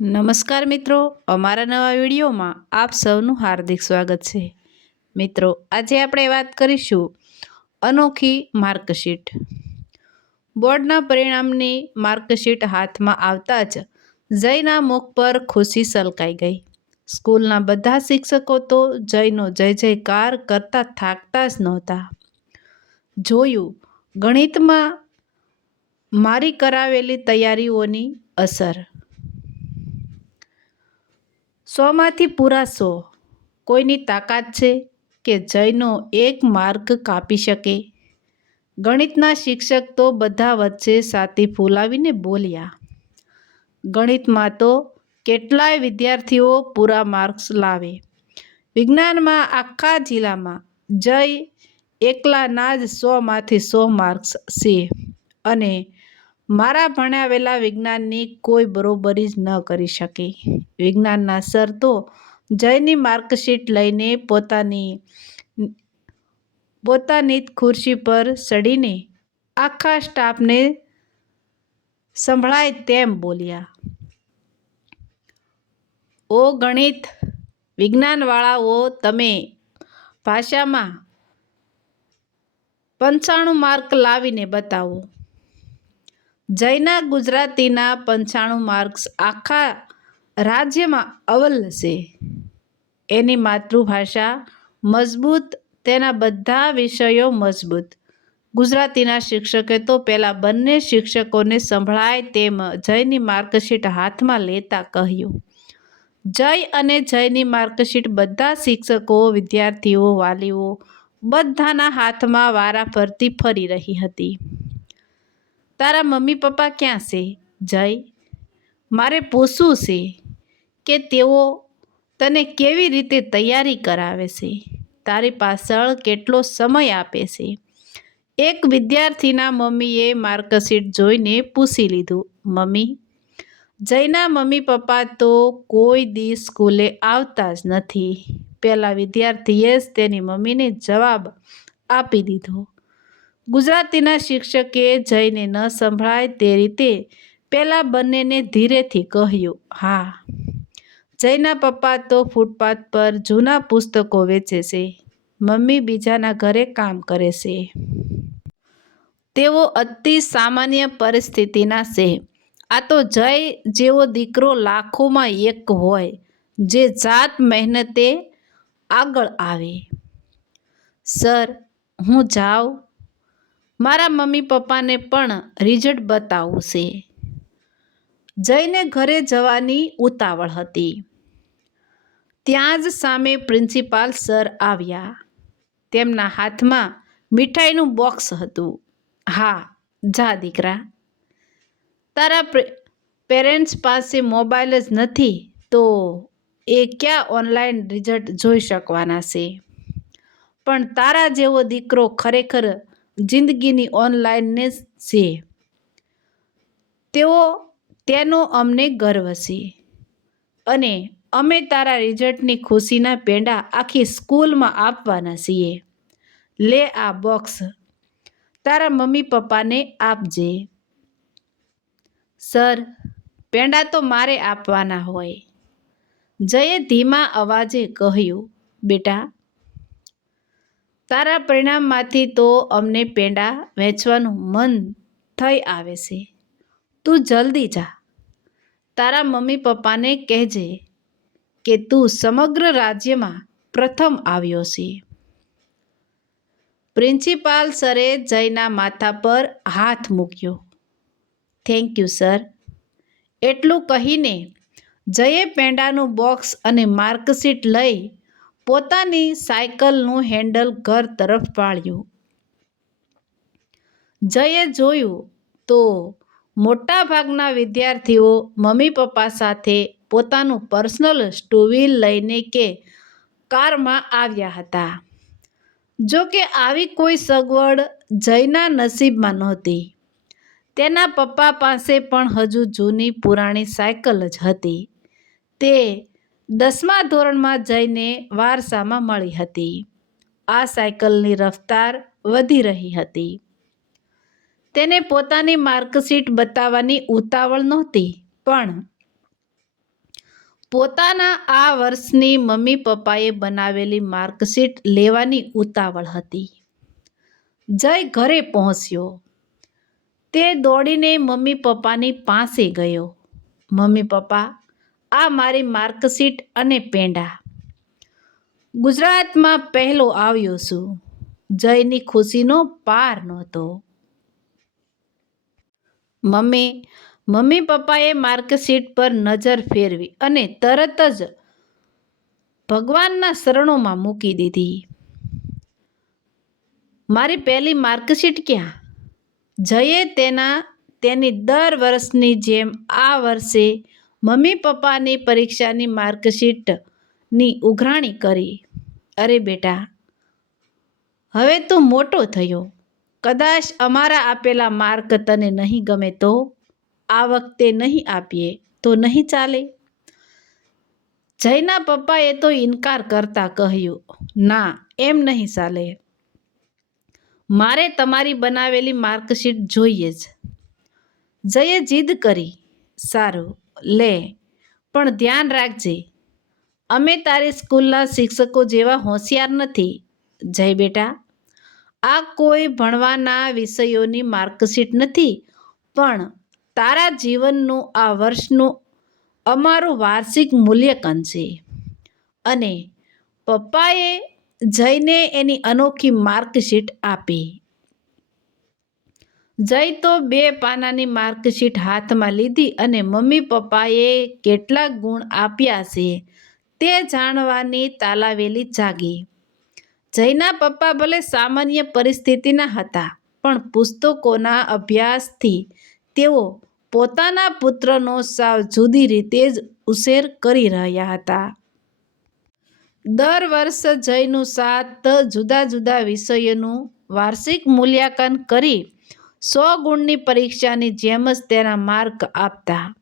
નમસ્કાર મિત્રો, અમારા નવા વિડીયોમાં આપ સૌનું હાર્દિક સ્વાગત છે. મિત્રો, આજે આપણે વાત કરીશું અનોખી માર્કશીટ. બોર્ડના પરિણામની માર્કશીટ હાથમાં આવતા જ જયના મુખ પર ખુશી સલકાઈ ગઈ. સ્કૂલના બધા શિક્ષકો તો જયનો જય જયકાર કરતા થાકતા જ નહોતા. જોયું, ગણિતમાં મારી કરાવેલી તૈયારીઓની અસર. સોમાંથી પૂરા સો. કોઈની તાકાત છે કે જયનો એક માર્ક કાપી શકે? ગણિતના શિક્ષક તો બધા વચ્ચે સાથી ફૂલાવીને બોલ્યા. ગણિતમાં તો કેટલાય વિદ્યાર્થીઓ પૂરા માર્ક્સ લાવે. વિજ્ઞાનમાં આખા જિલ્લામાં જય એકલાના જ સોમાંથી સો માર્ક્સ છે. અને મારા ભણાવેલા વિજ્ઞાનની કોઈ બરોબરી જ ન કરી શકી. વિજ્ઞાનના સર તો જયની માર્કશીટ લઈને પોતાની પોતાની ખુરશી પર ચડીને આખા સ્ટાફને સંભળાય તેમ બોલ્યા. ઓ ગણિત વિજ્ઞાનવાળાઓ, તમે ભાષામાં પંચાણું માર્ક લાવીને બતાવો. જયના ગુજરાતીના પંચાણું માર્ક્સ આખા રાજ્યમાં અવલ છે. એની માતૃભાષા મજબૂત, તેના બધા વિષયો મજબૂત. ગુજરાતીના શિક્ષકે તો પહેલાં બંને શિક્ષકોને સંભળાય તેમ જયની માર્કશીટ હાથમાં લેતા કહ્યું. જય અને જયની માર્કશીટ બધા શિક્ષકો, વિદ્યાર્થીઓ, વાલીઓ બધાના હાથમાં વારા ફરતી ફરી રહી હતી. તારા મમ્મી પપ્પા ક્યાં છે? જય. મારે પૂછવું છે કે તેઓ તને કેવી રીતે તૈયારી કરાવે છે? તારી પાછળ કેટલો સમય આપે છે? એક વિદ્યાર્થીના મમ્મીએ માર્કશીટ જોઈને પૂછી લીધું, મમ્મી, જયના મમ્મી પપ્પા તો કોઈ દી સ્કૂલે આવતા જ નથી. પહેલાં વિદ્યાર્થીએ જ તેની મમ્મીને જવાબ આપી દીધો. ગુજરાતીના શિક્ષકે જઈને ન સંભળાય તે રીતે પહેલાં બંનેને ધીરેથી કહ્યું, હા, જયના પપ્પા તો ફૂટપાથ પર જૂના પુસ્તકો વેચે છે. મમ્મી બીજાના ઘરે કામ કરે છે. તેઓ અતિ સામાન્ય પરિસ્થિતિના છે. આ તો જય જેવો દીકરો લાખોમાં એક હોય, જે જાત મહેનતે આગળ આવે. સર, હું જાઉં મારા મમ્મી પપ્પાને પણ રિઝલ્ટ બતાવવું છે જઈને ઘરે જવાની ઉતાવળ હતી. ત્યાં જ સામે પ્રિન્સિપાલ સર આવ્યા. તેમના હાથમાં મીઠાઈનું બોક્સ હતું. હા, જા દીકરા. તારા પેરેન્ટ્સ પાસે મોબાઈલ જ નથી, તો એ ક્યાં ઓનલાઈન રિઝલ્ટ જોઈ શકવાના છે? પણ તારા જેવો દીકરો ખરેખર જિંદગીની ઓનલાઈનને છે. તેઓ તેનો અમને ગર્વ છે. અને અમે તારા રિઝલ્ટની ખુશીના પેંડા આખી સ્કૂલમાં આપવાના છીએ. લે આ બોક્સ. તારા મમ્મી પપ્પાને આપજે. સર, પેંડા તો મારે આપવાના હોય. જયે ધીમા અવાજે કહ્યું, બેટા તારા પરિણામમાંથી તો અમને પેંડા વેચવાનું મન થઈ આવે છે. તું જલ્દી જા. તારા મમ્મી પપ્પાને કહેજે કે તું સમગ્ર રાજ્યમાં પ્રથમ આવ્યો છે. પ્રિન્સિપાલ સરે જયના માથા પર હાથ મૂક્યો. થેન્ક યુ સર એટલું કહીને જયે પેંડાનું બોક્સ અને માર્કશીટ લઈ પોતાની સાયકલનું હેન્ડલ ઘર તરફ વાળ્યું. જયે જોયું તો મોટાભાગના વિદ્યાર્થીઓ મમ્મી પપ્પા સાથે પોતાનું પર્સનલ ટુ લઈને કે કારમાં આવ્યા હતા. જો કે આવી કોઈ સગવડ જયના નસીબમાં નહોતી. તેના પપ્પા પાસે પણ હજુ જૂની પુરાણી સાયકલ જ હતી. તે દસમા ધોરણમાં જઈને વારસામાં મળી હતી. આ સાયકલની રફતાર વધી રહી હતી. તેને પોતાની માર્કશીટ બતાવવાની ઉતાવળ નહોતી, પણ પોતાના આ વર્ષની મમ્મી પપ્પાએ બનાવેલી માર્કશીટ લેવાની ઉતાવળ હતી. જય ઘરે પહોંચ્યો. તે દોડીને મમ્મી પપ્પાની પાસે ગયો. મમ્મી પપ્પા આ મારી માર્કશીટ અને પેંડા. ગુજરાતમાં પહેલો આવ્યો છું. જયની ખુશીનો પાર નહોતો. મમ્મી મમ્મી પપ્પાએ માર્કશીટ પર નજર ફેરવી અને તરત જ ભગવાનના શરણોમાં મૂકી દીધી. મારી પહેલી માર્કશીટ ક્યાં? જયે તેના, તેની દર વર્ષની જેમ આ વર્ષે મમ્મી પપ્પાની પરીક્ષાની માર્કશીટની ઉઘરાણી કરી. અરે બેટા, હવે તું મોટો થયો. કદાચ અમારા આપેલા માર્ક તને નહીં ગમે તો આ વખતે નહીં આપીએ, તો નહીં ચાલે. જયના પપ્પાએ તો ઇનકાર કરતા કહ્યું, ના, એમ નહીં ચાલે. મારે તમારી બનાવેલી માર્કશીટ જોઈએ જ. જયે જીદ કરી, સારું લે, પણ ધ્યાન રાખજે. અમે તારી સ્કૂલના શિક્ષકો જેવા હોશિયાર નથી. જય બેટા. આ કોઈ ભણવાના વિષયોની માર્કશીટ નથી, પણ તારા જીવનનું આ વર્ષનું અમારું વાર્ષિક મૂલ્યાંકન છે. અને પપ્પાએ જઈને એની અનોખી માર્કશીટ આપી. જય તો બે પાનાની માર્કશીટ હાથમાં લીધી અને મમ્મી પપ્પાએ કેટલા ગુણ આપ્યા છે તે જાણવાની તાલાવેલી જાગી. જયના પપ્પા ભલે સામાન્ય પરિસ્થિતિના હતા, પણ પુસ્તકોના અભ્યાસથી તેઓ પોતાના પુત્રનો સાવ જુદી રીતે જ ઉછેર કરી રહ્યા હતા. દર વર્ષ જયનું સાત જુદા જુદા વિષયોનું વાર્ષિક મૂલ્યાંકન કરી સો ગુણની પરીક્ષાની જેમ જ તેના માર્ક આપતા.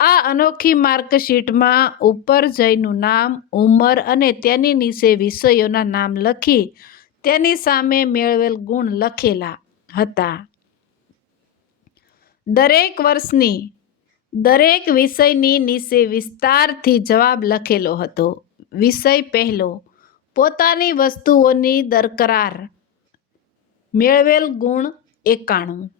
આ અનોખી માર્કશીટમાં ઉપર જયનું નામ, ઉંમર અને તેની નીચે વિષયોના નામ લખી તેની સામે મેળવેલ ગુણ લખેલા હતા. દરેક વર્ષની, દરેક વિષયની નીચે વિસ્તારથી જવાબ લખેલો હતો. વિષય પહેલો, પોતાની વસ્તુઓની દરકરાર. મેળવેલ ગુણ એકાણું.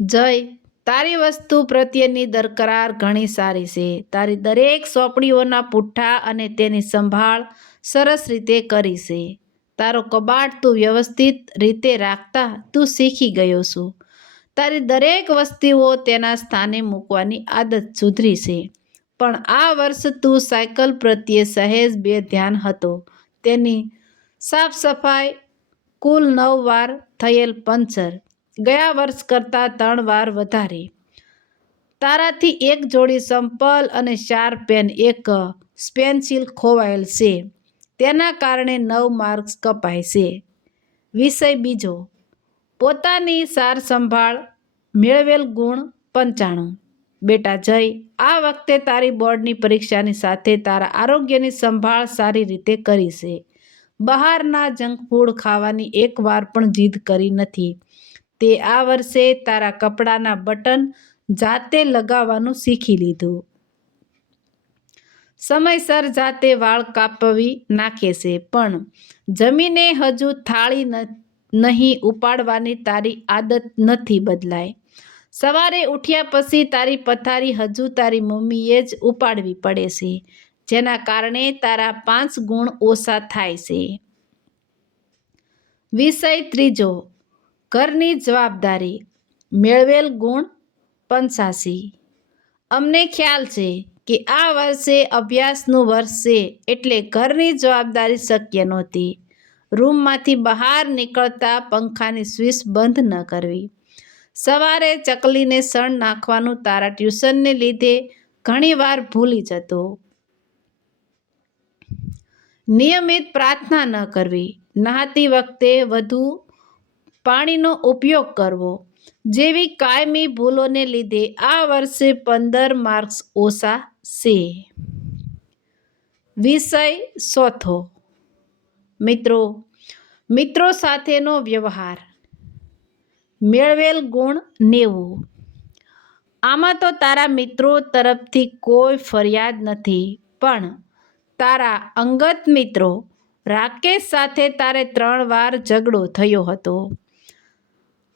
જય. તારી વસ્તુ પ્રત્યેની દરકરાર ઘણી સારી છે. તારી દરેક સોંપણીઓના પુઠ્ઠા અને તેની સંભાળ સરસ રીતે કરી છે. તારો કબાટ તું વ્યવસ્થિત રીતે રાખતા તું શીખી ગયો છું. તારી દરેક વસ્તુઓ તેના સ્થાને મૂકવાની આદત સુધરી છે. પણ આ વર્ષ તું સાયકલ પ્રત્યે સહેજ બે ધ્યાન હતો. તેની સાફ સફાઈ કુલ નવ વાર થયેલ પંચર ગયા વર્ષ કરતાં ત્રણ વાર વધારે. તારાથી એક જોડી સંપલ અને ચાર પેન એક સ્પેન્સિલ ખોવાયેલ છે. તેના કારણે નવ માર્ક્સ કપાય છે. વિષય બીજો, પોતાની સાર સંભાળ મેળવેલ ગુણ પંચાણું. બેટા જય, આ વખતે તારી બોર્ડની પરીક્ષાની સાથે તારા આરોગ્યની સંભાળ સારી રીતે કરી છે. બહારના જંક ફૂડ ખાવાની એકવાર પણ જીદ કરી નથી. તે આ વર્ષે તારા કપડાના બટન જાતે લગાવવાનું શીખી લીધું. સમયસર જાતે વાળ કાપવી નાખે છે, પણ જમીને હજુ થાળી નહીં ઉપાડવાની તારી આદત નથી બદલાય. સવારે ઉઠ્યા પછી તારી પથારી હજુ તારી મમ્મીએ જ ઉપાડવી પડે છે. જેના કારણે તારા પાંચ ગુણ ઓછા થાય છે. વિષય ત્રીજો, ઘરની જવાબદારી, મેળવેલ ગુણ પંચાસી અમને ખ્યાલ છે કે આ વર્ષે અભ્યાસનું વર્ષ છે એટલે ઘરની જવાબદારી શક્ય નહોતી. રૂમમાંથી બહાર નીકળતા પંખાની સ્વિચ બંધ ન કરવી. સવારે ચકલીને સણ નાખવાનું તારા ટ્યુશનને લીધે ઘણીવાર ભૂલી જતો. નિયમિત પ્રાર્થના ન કરવી. નહાતી વખતે વધુ પાણીનો ઉપયોગ કરવો. જેવી કાયમી ભૂલોને લીધે આ વર્ષે પંદર માર્ક્સ ઓછા છે. વિષય ચોથો મિત્રો મિત્રો સાથેનો વ્યવહાર. મેળવેલ ગુણ નેવું. આમાં તો તારા મિત્રો તરફથી કોઈ ફરિયાદ નથી, પણ તારા અંગત મિત્રો રાકેશ સાથે તારે ત્રણ વાર ઝઘડો થયો હતો.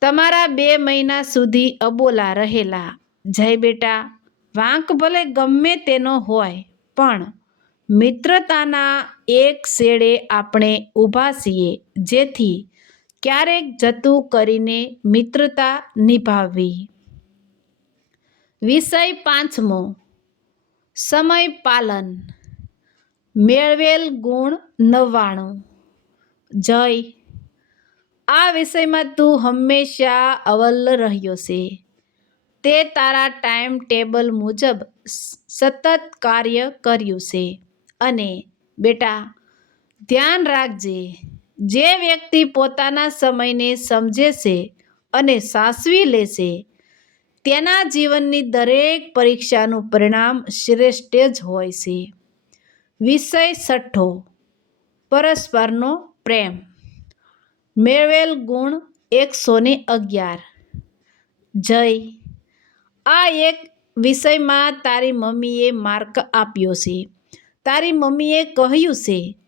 તમારા બે મહિના સુધી અબોલા રહેલા. જય બેટા, વાંક ભલે ગમે તેનો હોય, પણ મિત્રતાના એક શેડે આપણે ઊભા છીએ, જેથી ક્યારેક જતું કરીને મિત્રતા નિભાવવી. વિષય પાંચમો. સમય પાલન. મેળવેલ ગુણ નવ્વાણું. જય. આ વિષયમાં તું હંમેશા અવ્વલ રહ્યો છે. તે તારા ટાઈમ ટેબલ મુજબ સતત કાર્ય કર્યું છે. અને બેટા, ધ્યાન રાખજે, જે વ્યક્તિ પોતાના સમયને સમજે છે અને સાસવી લેશે તેના જીવનની દરેક પરીક્ષાનું પરિણામ શ્રેષ્ઠ જ હોય છે. વિષય છઠ્ઠો પરસ્પરનો પ્રેમ. મેળવેલ ગુણ એકસો ને અગિયાર. જય. આ એક વિષયમાં તારી મમ્મીએ માર્ક આપ્યો છે. તારી મમ્મીએ કહ્યું છે,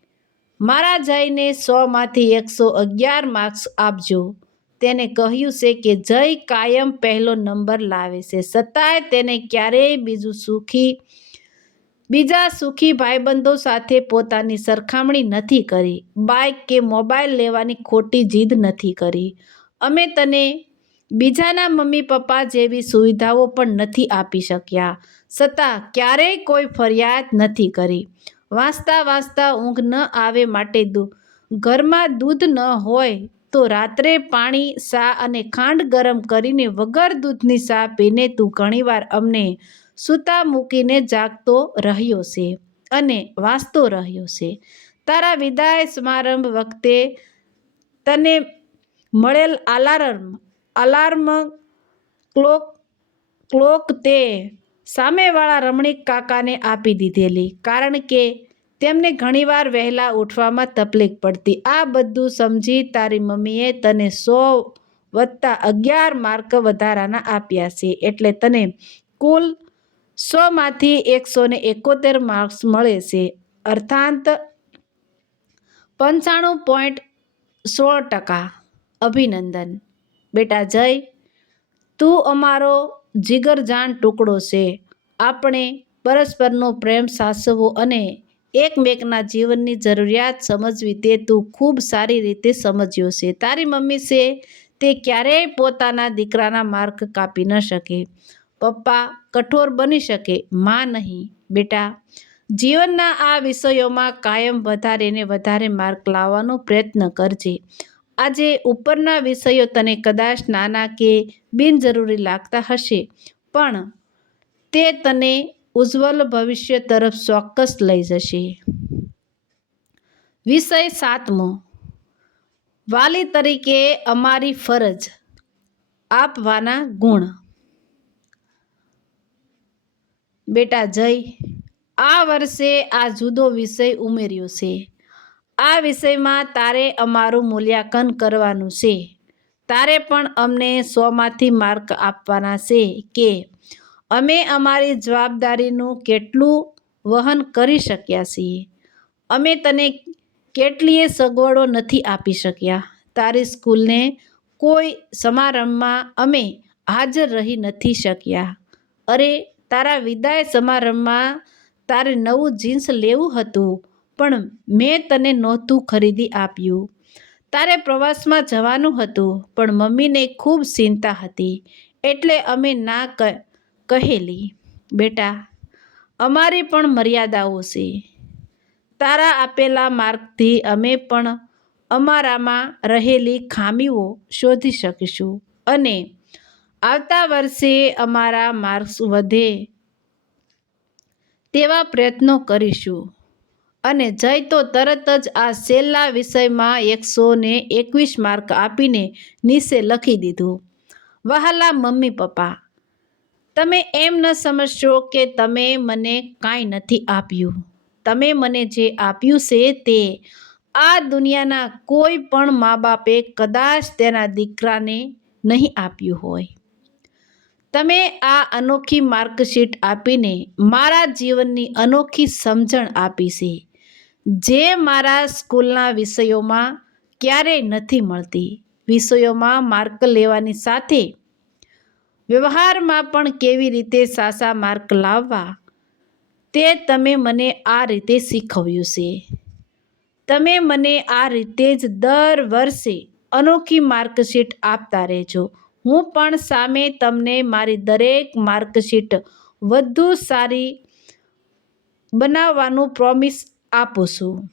મારા જયને સોમાંથી એકસો અગિયાર માર્ક્સ આપજો. તેને કહ્યું છે કે, જય કાયમ પહેલો નંબર લાવે છે. છતાંય તેને ક્યારેય બીજું સુખી બીજા સુખી ભાઈબંધો સાથે પોતાની સરખામણી નથી કરી. બાઇક કે મોબાઈલ લેવાની ખોટી જીદ નથી કરી. અમે તને બીજાના મમ્મી પપ્પા જેવી સુવિધાઓ પણ નથી આપી શક્યા. છતાં ક્યારેય કોઈ ફરિયાદ નથી કરી. વાંચતા વાંચતા ઊંઘ ન આવે માટે ઘરમાં દૂધ ન હોય તો રાત્રે પાણી સા અને ખાંડ ગરમ કરીને વગર દૂધની સા પીને તું ઘણીવાર અમને સૂતા મૂકીને જાગતો રહ્યો છે અને વાંચતો રહ્યો છે. તારા વિદાય સમારંભ વખતે તને મળેલ અલાર્મ અલાર્મ ક્લોક ક્લોક તે સામેવાળા રમણીક કાકાને આપી દીધેલી, કારણ કે તેમને ઘણીવાર વહેલા ઉઠવામાં તકલીફ પડતી. આ બધું સમજી તારી મમ્મીએ તને સો વત્તા અગિયાર માર્ક વધારાના આપ્યા છે, એટલે તને કુલ સોમાંથી એકસો ને એકોતેર માર્ક્સ મળે છે. અર્થાંત પંચાણું પોઈન્ટ સોળ ટકા. અભિનંદન. બેટા જય. તું અમારો જીગરજાન ટુકડો છે. આપણે પરસ્પરનો પ્રેમ સાચવવો અને એકમેકના જીવનની જરૂરિયાત સમજવી તે તું ખૂબ સારી રીતે સમજ્યો છે. તારી મમ્મી છે તે ક્યારેય પોતાના દીકરાના માર્ક કાપી ન શકે. પપ્પા કઠોર બની શકે, માં નહીં. બેટા, જીવનના આ વિષયોમાં કાયમ વધારે ને વધારે માર્ક લાવવાનો પ્રયત્ન કરજે. આજે ઉપરના વિષયો તને કદાચ નાના કે બિનજરૂરી લાગતા હશે, પણ તે તને ઉજ્જવલ ભવિષ્ય તરફ ચોક્કસ લઈ જશે. વિષય સાતમો. વાલી તરીકે અમારી ફરજ આપવાના ગુણ. બેટા જય. આ વર્ષે આ જુદો વિષય ઉમેર્યો છે. આ વિષયમાં તારે અમારું મૂલ્યાંકન કરવાનું છે. તારે પણ અમને સોમાંથી માર્ક આપવાના છે કે અમે અમારી જવાબદારીનું કેટલું વહન કરી શક્યા છીએ. અમે તને કેટલીય સગવડો નથી આપી શક્યા. તારી સ્કૂલને કોઈ સમારંભમાં અમે હાજર રહી નથી શક્યા. અરે તારા વિદાય સમારંભમાં તારે નવું જીન્સ લેવું હતું, પણ મેં તને નહોતું ખરીદી આપ્યું. તારે પ્રવાસમાં જવાનું હતું, પણ મમ્મીને ખૂબ ચિંતા હતી, એટલે અમે ના કહેલી, બેટા, અમારી પણ મર્યાદાઓ છે. તારા આપેલા માર્ગથી અમે પણ અમારામાં રહેલી ખામીઓ શોધી શકીશું અને આવતા વર્ષે અમારા માર્ક્સ વધે તેવા પ્રયત્નો કરીશું. અને જય તો તરત જ આ છેલ્લા વિષયમાં એકસો ને એકવીસ માર્ક આપીને નીચે લખી દીધું. વહાલા મમ્મી પપ્પા, તમે એમ ન સમજશો કે તમે મને કાંઈ નથી આપ્યું. તમે મને જે આપ્યું છે તે આ દુનિયાના કોઈ પણ મા બાપે કદાચ તેના દીકરાને નહીં આપ્યું હોય. તમે આ અનોખી માર્કશીટ આપીને મારા જીવનની અનોખી સમજણ આપી છે, જે મારા સ્કૂલના વિષયોમાં ક્યારેય નથી મળતી. વિષયોમાં માર્ક લેવાની સાથે વ્યવહારમાં પણ કેવી રીતે સાસા માર્ક લાવવા, તે તમે મને આ રીતે શીખવ્યું છે. તમે મને આ રીતે જ દર વર્ષે અનોખી માર્કશીટ આપતા રહેજો. હું પણ સામે તમને મારી દરેક માર્કશીટ વધુ સારી બનાવવાનું પ્રોમિસ આપું છું.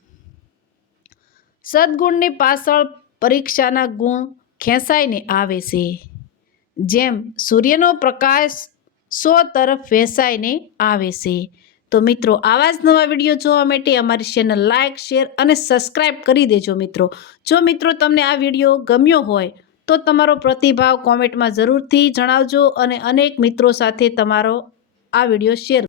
સદગુણની પાછળ પરીક્ષાના ગુણ ખેંચાઈને આવે છે. જેમ સૂર્યનો પ્રકાશ સો તરફ વેસાઈને આવે છે. તો મિત્રો, આવા જ નવા વીડિયો જોવા માટે અમારી ચેનલ લાઇક શેર અને સબસ્ક્રાઈબ કરી દેજો મિત્રો. જો મિત્રો તમને આ વીડિયો ગમ્યો હોય તો તમારો પ્રતિભાવ કોમેન્ટમાં જરૂરથી જણાવજો અને અનેક મિત્રો સાથે તમારો આ વીડિયો શેર